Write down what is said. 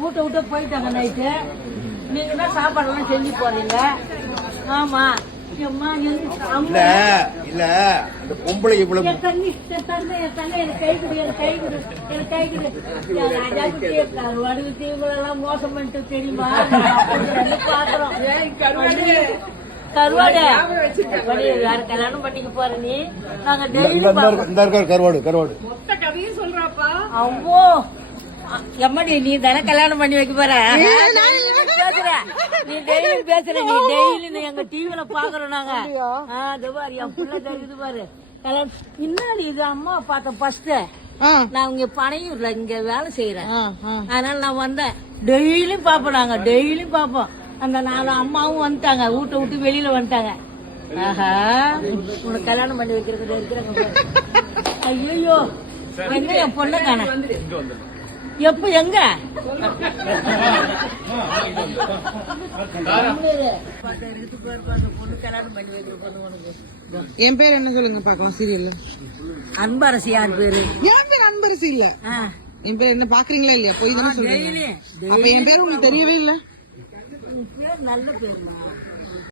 வீட்டை விட்டு போயிட்டாங்க நைட்டு. நீங்க தான் சாப்பாடெல்லாம் செஞ்சு போறீங்க. ஆமா இல்ல இல்ல இந்த பொம்பளை இவ்வளவு மோசம் பண்ணிட்டு தெரியுமா பாக்குறோம். கருவாடு வேற கல்யாணம் பண்ணிக்க போற நீ. நாங்க டெய்லி கருவாடு அவ்வளோ எம்மாடி நீ தானே கல்யாணம் பண்ணி வைக்க போற. பேசுற நீ டெய்லி பேசுற. நீ டெய்லி எங்க டிவில பாக்குறோம் நாங்க. பாரு என் பிள்ளை தெரியுது பாரு கல்யாணம். பின்னாடி இது அம்மா பார்த்தேன் ஃபர்ஸ்ட். நான் இங்க பனையூர்ல இங்க வேலை செய்யறேன். அதனால நான் வந்தேன். டெய்லியும் பாப்போம். நாங்க டெய்லியும் பாப்போம். அந்த 4 அம்மாவும் வந்துட்டாங்க. வீட்டை விட்டு வெளியில வந்துட்டாங்க. ஆஹா உனக்கு கல்யாணம் பண்ணி வைக்கிறது இருக்கிறாங்க. ஐயோ எங்க என் பொண்ணை காண. எப்ப எங்க பொண்ணு கல்யாணம் பண்ணி வைக்கிற பொண்ணு உனக்கு. என் பேர் என்ன சொல்லுங்க பாக்கலாம் சீரியல்ல. அன்பரசி. யார் பேரு? என் பேர் அன்பரசி இல்ல. என் பேர் என்ன பாக்குறீங்களா இல்லையா? போய் தானே சொல்றீங்க. அப்ப என் பேர் உங்களுக்கு தெரியவே இல்ல. பேர் நல்ல பேருமா?